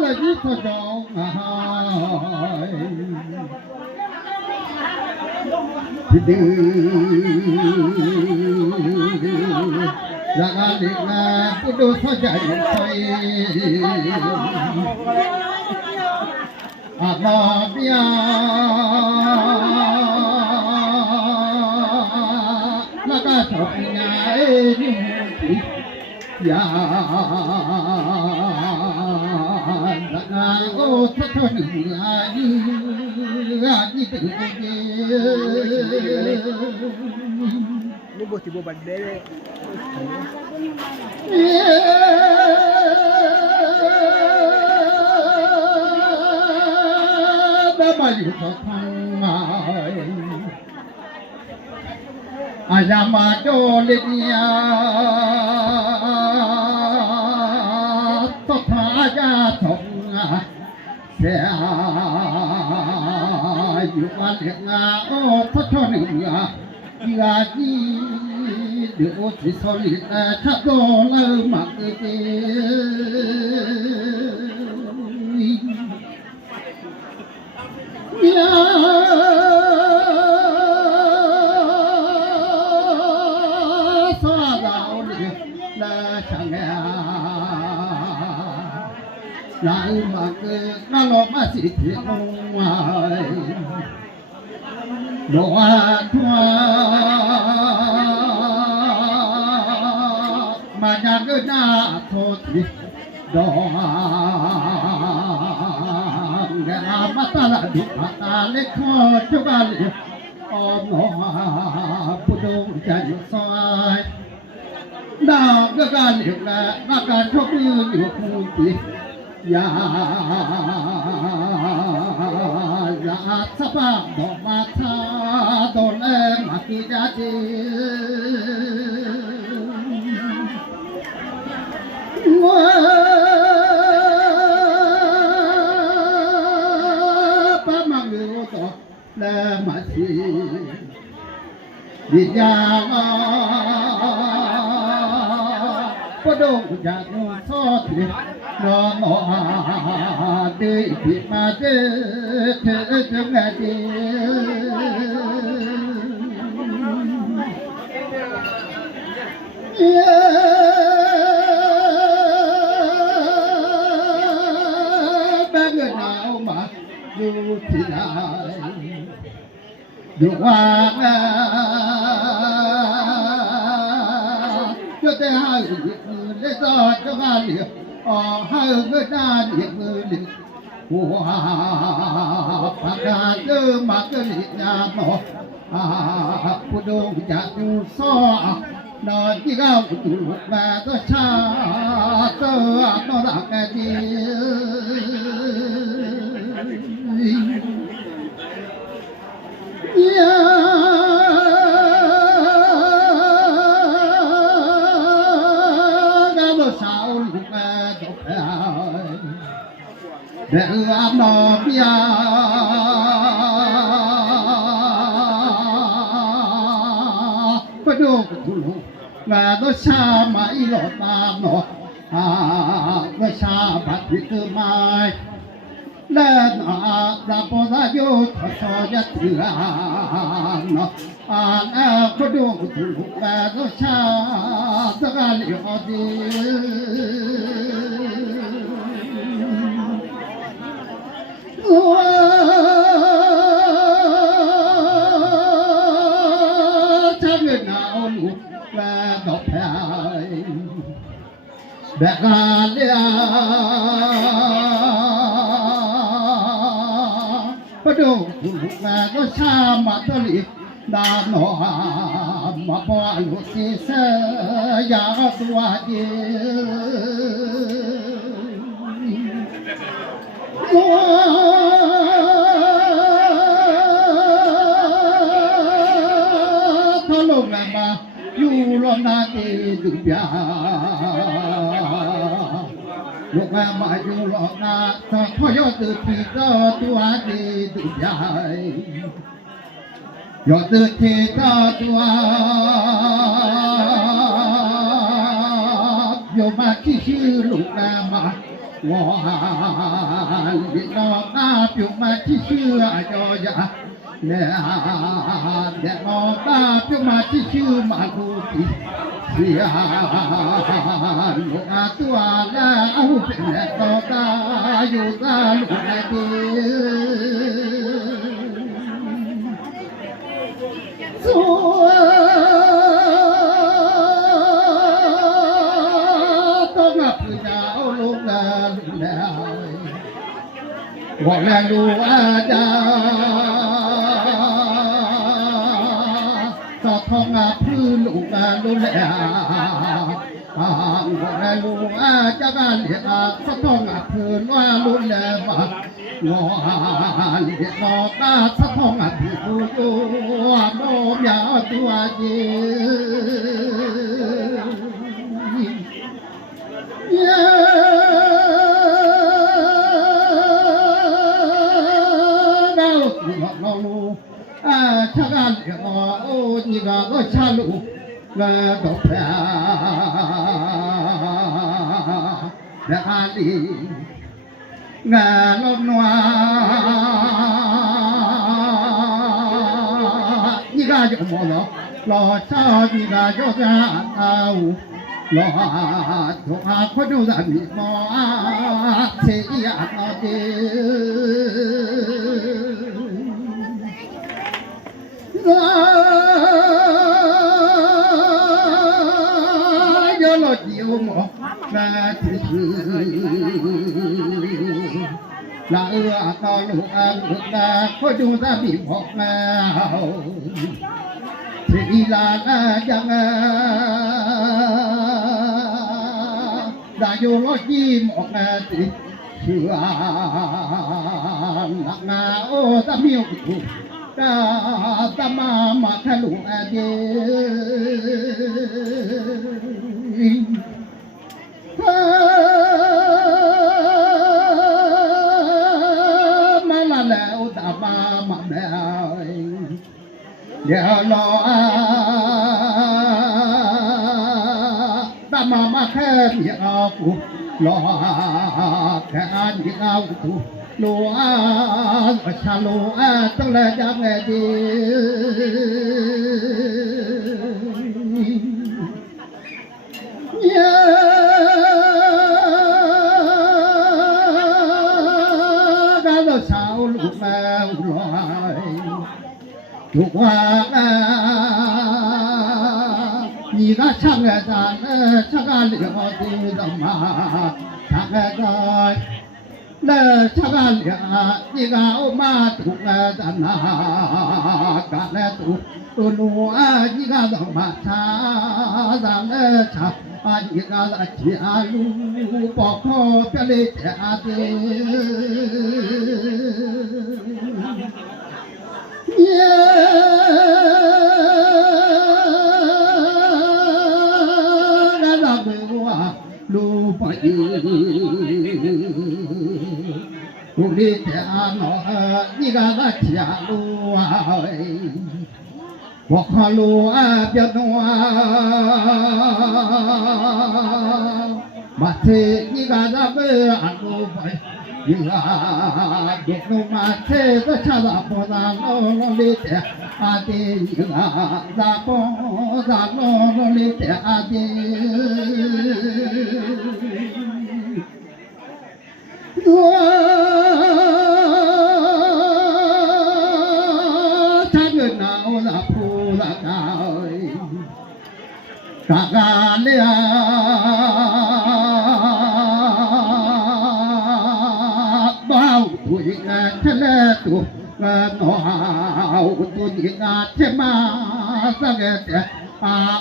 là giúp cho dòng thì đưa ra đi là cái đôi sao chạy xoay à mà bia là cái chọc nhà ấy ya là ô thất thần là như tự Lu buat tiba bandel. đã bao nhiêu khó khăn ai mà cho lên nhà tốt thà ra thông sẽ yêu quan hệ ô thất thần là gì được chỉ so liệt chắc đó là mặc cái xa đạo là chẳng nghe lại mà cái nó lo mà chỉ thiệt ngoài độ thoa mà nhà cứ na thôi thì đó nghe mắt ta là được ta lấy khó cho ba liệt ôm nó bút đông chạy xoay đào cái ga liệt là nó cả chốc như nhiều khu gì ya sắp bỏ mà tha đồn em mà khi ra đi ba mang người to là mà chỉ đi ra có đâu ra nó so thì nó đi bị mà thế chúng ta đi ba người nào mà dù thì lại dù hoa cho tới hai người cho ba liệt hai người ta liệt người liệt hoa phát ra cơ mà cơ liệt nhà nó phụ đông chả tu so nó chỉ gạo tụ và nó cha nó đã cái gì để ám nó bia có đâu thủ và nó xa mãi lọt ta nó nó xa bát thì cơ mai lên ra bỏ ra vô thật so nhất thứ nó có đâu thủ và nó xa tất cả liệu gì cha người nào lụt và đọc phải để ra lia bắt đầu lụt và nó xa mà tôi liệt đã nó mà bỏ lụt thì sẽ giả tua đi thao lồng làm mà du lo na thì được bia lúc mà du lo na thôi từ khi đó tua thì được bia ยอดเทตาตัวโยมาที่ชื่อลูกนามาวอนลินออาโยมาที่ชื่อจอยาเนีเดนอตาโยมาที่ชื่อมาลูติเสียลูกอาตัวละเอาเป็นต่อตาอยู่ตาลูกนาดีต้องงับเจ้าลูกแล้วว่าแรงดูอาจารย์ต่อทองงับพื้นลูกแล้วแล้วว่าแรงดูอาจารย์เรียกต่อทองงับพื้นว่าลูกแล้วงอนเรียกน้องตาสะท้องอ่ะพี่ผู้โน้มยาวตัวเย็นดาวตัวน้องลูชะกันเรียกโอ้นี่ก็ชาลูกดอกแพรและอาลีงาลมนัวนี่ก็จะมองรอชาดีก็จะเอารอถูกอาคนดูสันนิมอเสียนอเดยอลดีโอมมาที่ลาตอลูอันลูกนาคนดูสันนิมอมาที่ลาจังได้โยลดีมอมาที่เชื่อนักนาโอ้ตามิวกุตามาขลุงอเดมาละแล้วตามาแบเดี๋ยวรอตามาแค่เมียกูรอแค่อันที่เอากูลูอาชาลูอาต้องละจังดียาดาวสาวลูกแมวลอยทุกวันนี่ก็ช่างอาจารย์ช่างเลี้ยงดีดมาช่างอาจารย์เลิกชะกันนี่ก็เอามาถูกดันกันแล้วตุนัวนี่ก็ต้องมาชาดังชาอันนี้ก็ละเชียลูปอกคอเปลี่ยนอาเดลูปยืลูลิเตอาโนนี่ก็ละเชียลูบอกขลูเปียโนมาเทนี่ก็ละเบอลูไปยิ่งเด็กนุ่มมาเทก็ชาลาพอนาโนลิเตอาเดยิ่งลาพอนาโนลิเตอาเดถ้าเกิดหนาวละผู้ละกายกะกาเลียบ้าตัวยิ่งทะเลตัวหนาวตัวยิ่งเทมาสังเกต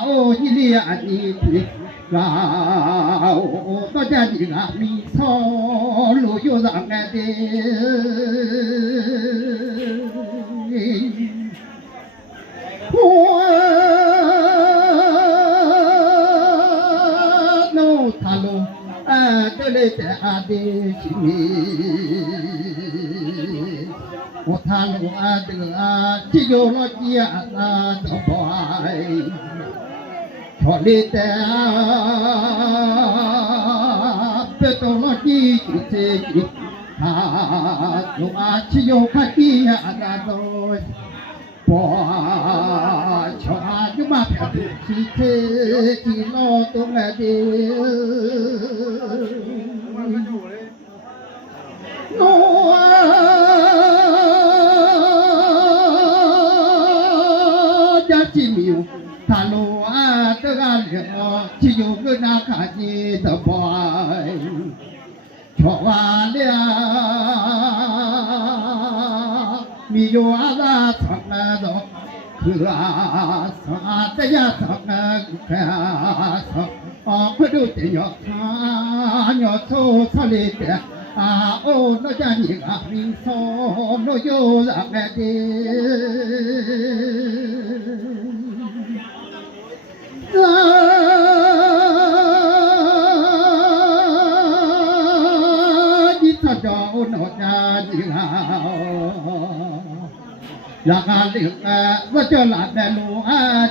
โอ้ยเลียนี่ที่เราก็จะยิ่งมีทอลูอยู่สังเกตหัวโนทาลุเดลเตอาเดชิมีโอ ทานหัวเดือที่โยโลเจียอาตบอยทอลิแต่เปโตโลจีจุเจจิอาตัวที่โยขัดที่อาตาโดยปอชอยุมาเพื่อที่เธอที่โลตรงเดียวนัวจะจิมิวทาโลอาตะกาเลอที่อยู่กนาขาจีตะบอยชอวาเลียมีโยอาดาสักนาดอกคืออาสัตยาสักนาแค่สักออกพดุติยอทานยอโซทะเลเตอาโอโนจานิกามิโซโนโยสักเดจิตจอโนจานิกาอยากเลือกว่าจะหลับแต่ลู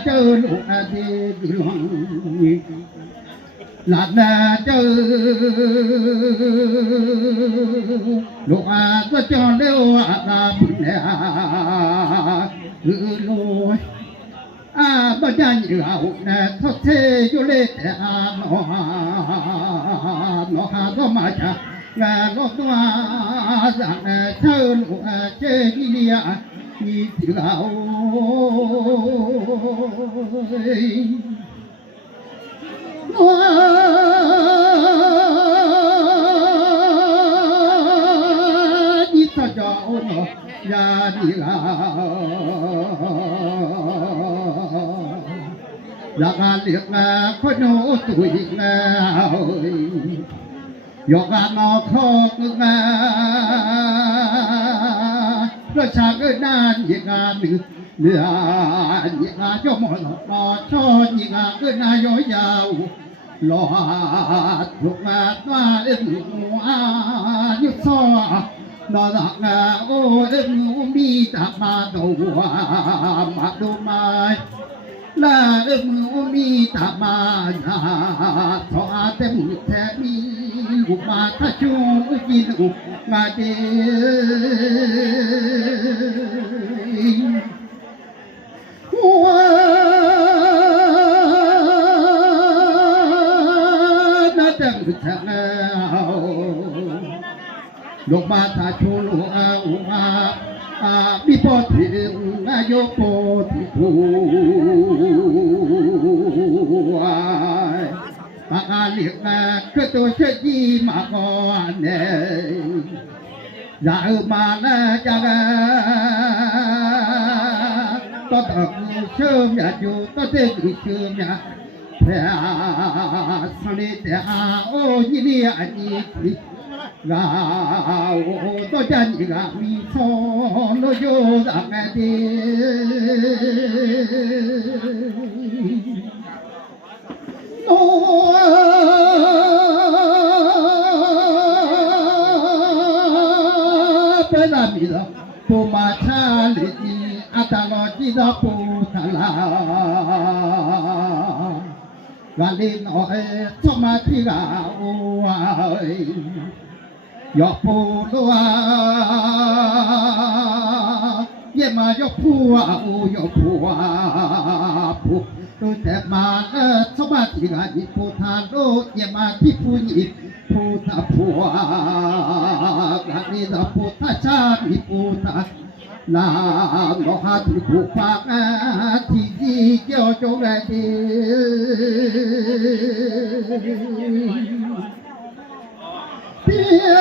เจอลูกดีกุลงหลับแต่เจอลูกว่าจะเลี้ยวตาบุญเนี่ยลูกบ้านยันอยู่เอาเนี่ยทศเทยุเลตโนหาก็มาจากงานรถตัวสั่งเชิญลูกเจกิเลียมีที่เราจิตจอโนยาดีเราอยากเลือกคนโน้ตุยแล้วยกนอคอกประชาเกิดนานยิ่งหนึ่งเนื้อยิ่งจมหลอดชอยิ่งเกิดนายยาวหลอดถูกว่าเอ็มยุดซ้อนอดักโอ้เอ็มมีตามาตัวมาดูมาลาเอ็มมีตามาทอเต็มแทมีอุมาทัชจูกินอุมาเดน่าจะรู้จักลูกมาทัชจูลูกอุมามีปอถึงนายกปอถึงผู้อาเลียกก็ตัวเชื่อจีมาก่อนเนี่ยอย่ามานะจังตัวตะเชื่อมอย่าอยู่ตัวเด็กเชื่อมอย่าแพ้สนิทโอ้ยนี่อันนี้กาวตัวจันยิกามีโซโนโยสักเดโอ้เป็นอะไรล่ะผู้มาชาลิจีอัตโนจิตาปุถลากาลินโอสมาธิกาโอยกผู้ลัวยมายกผู้ยกผู้ผู้ตัวแต่มาสมาธิกาจิผู้ทานโลยมาที่ผู้หญิงผู้ทาผู้กาลินผู้ทาชาติผู้ทาลาโลหะที่ผู้ปากที่ดีเกี่ยวจงได้ดีเพีย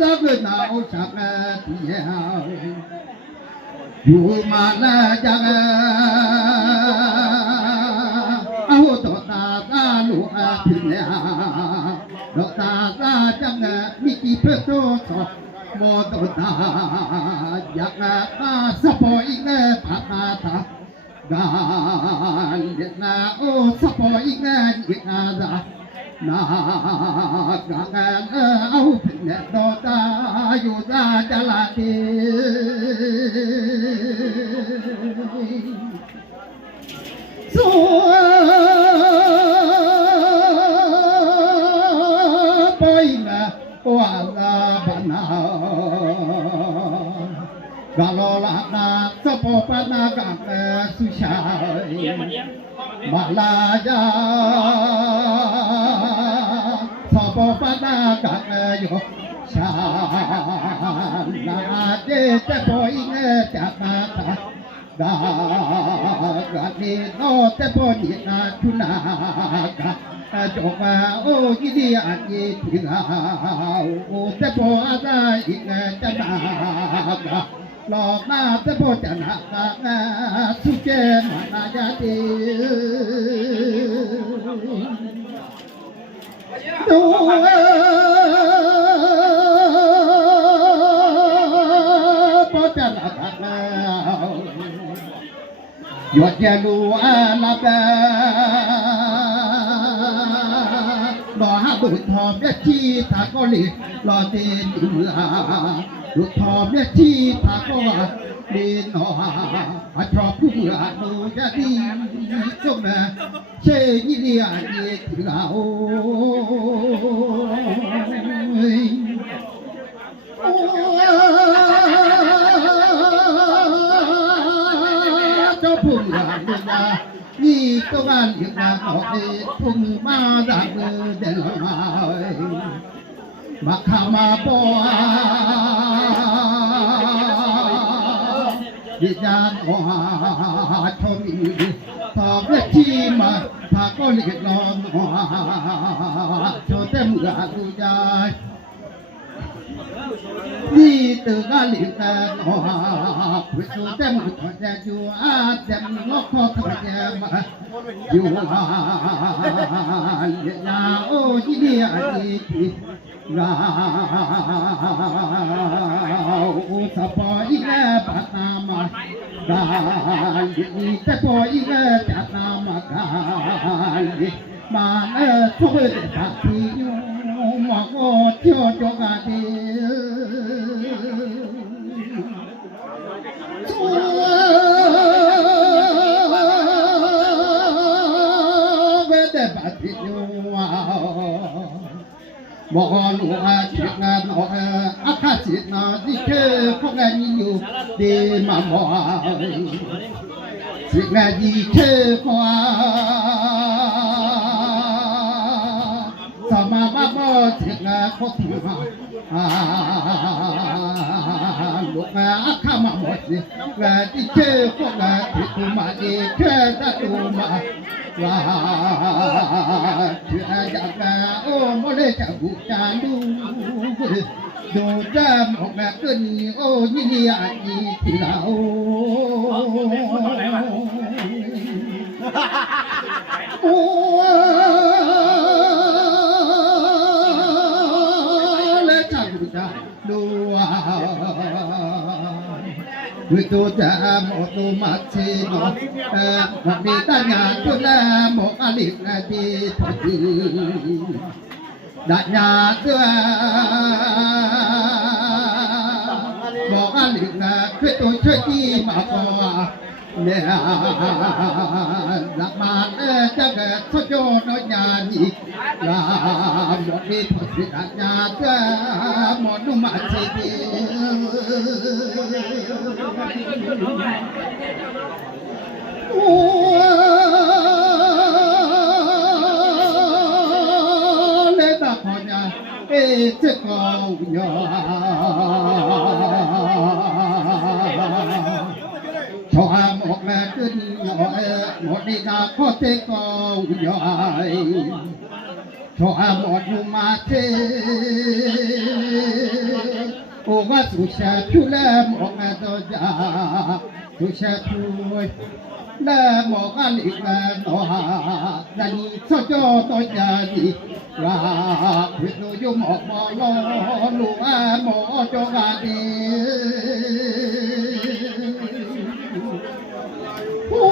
รักหนาวชักเที่ยวอยู่มาแล้วจังเอาตัวตาตาลูกพิมพ์เนี่ยดอกตาตาจังมีกี่เพื่อตัวสอบโมตัวตาอยากตาสปอยอีกแล้วปาตาตากาลเดนาโอสปอยอีกแล้วอีกอาดา นากังเอาเป็นดอตาอยู่ตาจลาดีสัวไปนะว่าลาบานากาลลานาสปปนากาสุชายมาลายาสปปนากาโยชานาเจตปอยเนจักมาตากากาเนโนเตปอนินาชุนากาจงมาโอ้ยิดีอันยิทิงาโอ้เตปออาซาอิเนจันากาหลอกมาเตปอจันากาสุเจมานายาติดูปอจันากายอดยาลูอาลาบะรอหาบุตรทอมยาชีตาก็ลีรอเดินอยู่ลาบุตรทอมยาชีตาก็เดินหออาชอบผู้อาดูยาดีก็มาเชยเลียเยติลาโอเจ้าพุ่งหลานเดินมานี่ก็บ้านอยู่นาออกเอพุ่งมาจากเดินมามาข้ามาบ่วิญญาณอชมตอบและที่มาพาก็เรียกร้องโชว์แต่เมื่อดูใจนี่ตื่นกันหลิงแต่หอวิสุเต็มหัวใจอยู่อาเต็มงอกข้อทำแยมาอยู่เลียโอ้ยิดีอันนี้ที่เราสปอยแก่ปัตนามาดาลีแต่ปอยแก่จัตนามาดาลีมาทุกเรื่องที่อยู่มาก็เที่ยวจงอาดีเวเดบัติโยบอกหลวงจิตงานอาคาจิตนาที่เธอพวกงานอยู่ดีมาบอกจิตงานที่เธอพอสมาบ้าบ่จิตงานเขาถือมาหลวงอาคามาหมดสิงานที่เธอพวกงานที่ตุมาดีแค่ตะตุมาว่าเชื่อจากโอ้โมเลจะบุจาดูดูจำออกมาขึ้นโอ้ยินดีอันนี้ที่เราโอ้เลจะบุจาดูวิตุจามโอตุมัชชิโนมัดดิตาญาตุลาโมอลิกนาดีทุติดัญญาเตือโมอลิกนาคือตัวช่วยที่มาพอเนี่ยละมันจะเกิดทศนญาณีลาหมดนี้ทุติดัญญาเตือโมตุมัชชิโนโอ้เลตาพญาเอเจกอยาชอหมกแม่ขึ้นยอยหมดดีนาข้อเจกอยอยชอหมดนุมาเจโอ้ว่าสุชาทุเลหมกแม่ตัวจ่าสุชาทุยและหมอกอันอีกแล้วหนอดันสะจอตัวใหญ่ว่าพิโนยุหมอกมอลอลูอาหมอจงอาดีโอ้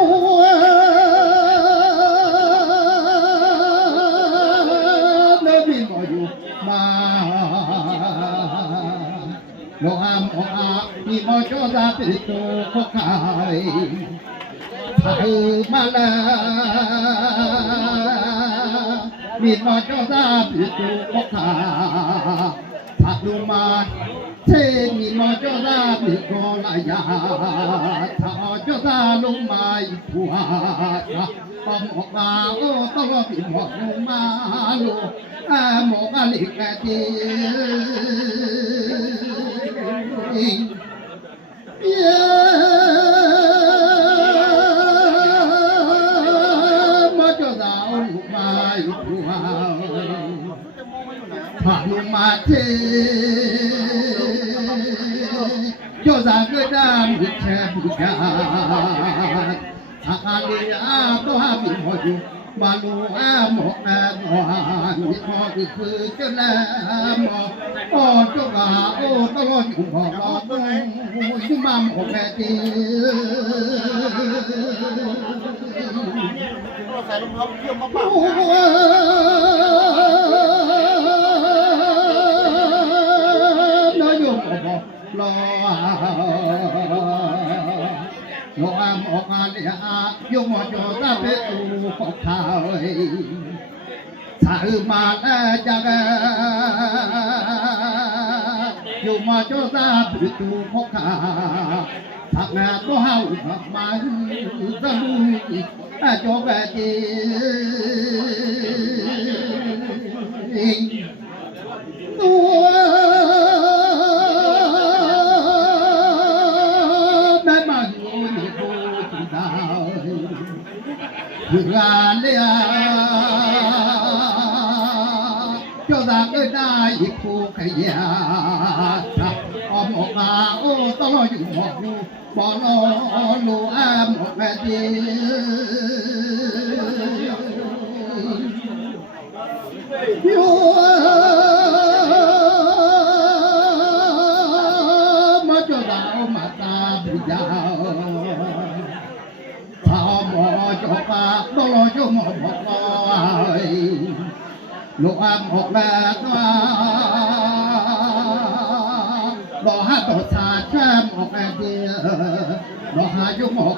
cho ra bị tu khó khai thử mà là vì mà cho ra bị tu khó khai thử mà thế vì mà cho ra bị có lại ya thọ cho ra lúc mai thua một bà ô tao lo bị một mà luôn một cái liệt cái gì mà cho dạo lúc mai thả lúc mai thế cho ra cái đam bị che bị cả đi có hai bị mọi chuyện mà lu một đoàn bị họ bị khứ cho làm cho bà ô tao lo nhung bỏ lo nhưng mà một ngày thì nó dùng lo một lẽ dùng một chỗ ta biết tu Phật thầy thử mà cha dùng một chỗ ta biết tu Phật thằng nào có hao mà ta lui cho về tu Hương lia cho ra cái đai phụ cái nhà một ô tao lo dùng một lu bỏ lo lu một cái gì mà cho ra mà ta bị giàu cho ta đó lo cho một lúc một là đó hát tổ xa cha một cái kia đó hát cho một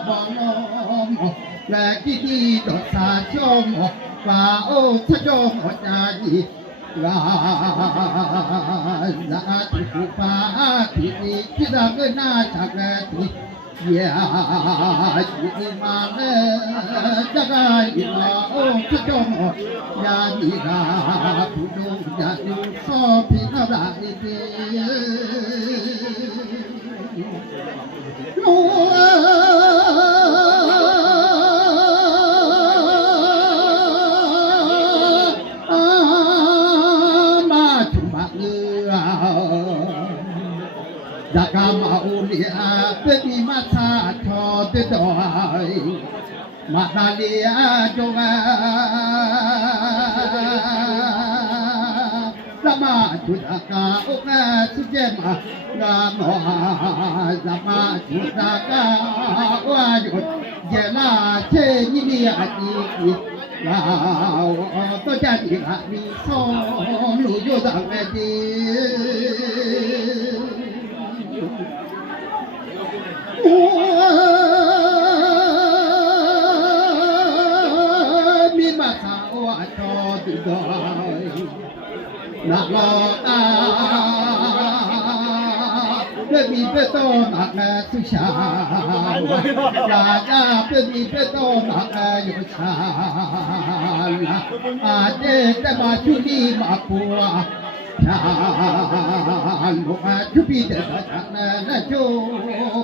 là cái đi tổ xa cho một và ô cho một nhà gì là thì phụ phá thì ra cái na chắc là thì chỉ mà chắc là ô cho một nhà đi ra phụ nữ nhà đi so thì nó đại kia mà chúng bạn như đã cam áo lia bên đi mà xa cho tới đòi mà ta lia cho mà chúng ta cả ông chú em mà nó mà chúng ta cả qua rồi giờ là thế như đi là tôi cha đi đi so nụ vô rằng về đi mi mà sao cho tự đòi nặng lo ta để mi biết to nặng tu sa là ta biết mi biết to nặng yêu sa để mà chú đi mà bùa lúc chú bị để là chú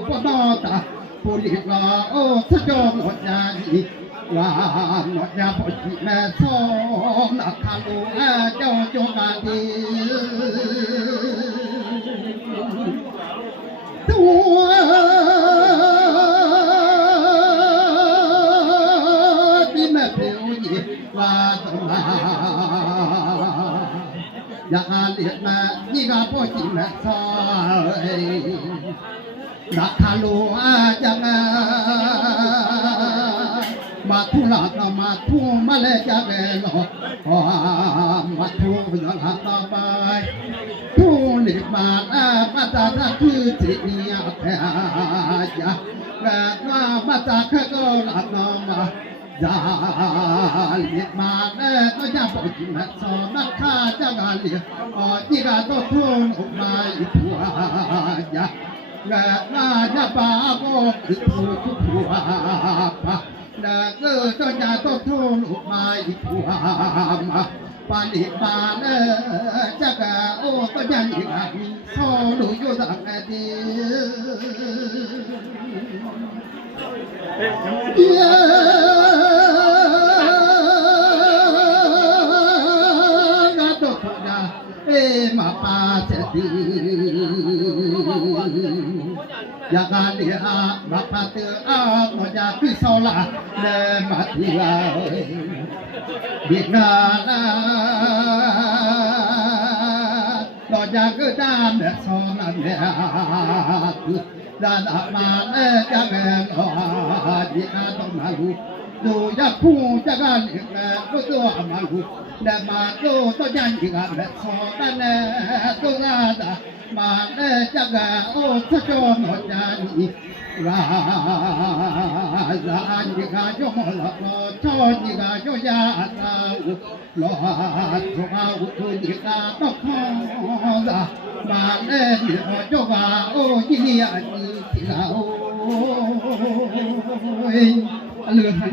có nó ta phụ liệt là ô sao cho một nhà gì là một nhà phụ chị mẹ xong là thằng lu cho bà đi tua đi mẹ biểu gì là tông là liệt mà đi gặp phụ chị mẹ soi đã thà lúa chẳng mà ทุลาตมาทุมาเลจะเกลอมาทุยลาตไปทุนิมามาตาตาคือสิยาแพยามาตาแค่ก็ลาตมาจาลิมาก็จะปกินสอนักข้าจะกาลีที่กาโตทุนออกมาอีกหัวยาจะปาก็คือทุกหัวปะก็จะโตทุนออกมาอีกหัวมาปาลิมาจะกาโอ้ก็ยังอีกอ่ะโซลุยสังเดีมาปาเสดีอยากการเดียมาปาเตอโนยาคือโซลาเนมาทีลาบิกนาลาโนยาคือดามเดโซลาเนียคือดานมาเนจะเกลอบิกนาต้องมาลูดูยาคู่จะกันอีกแล้วก็ตัวมาลูเดมาโตตัวยันอีกแล้วโซตันเนตัวนาดามาเนจะกะโอทะโจโนจานีราซานิกาโยมละโนโชนิกาโยยาตาอุโลหะโทมาอุตุนิกาตะคองดามาเนนิโยกาโอยินิอานิติลาโอเลือดไหล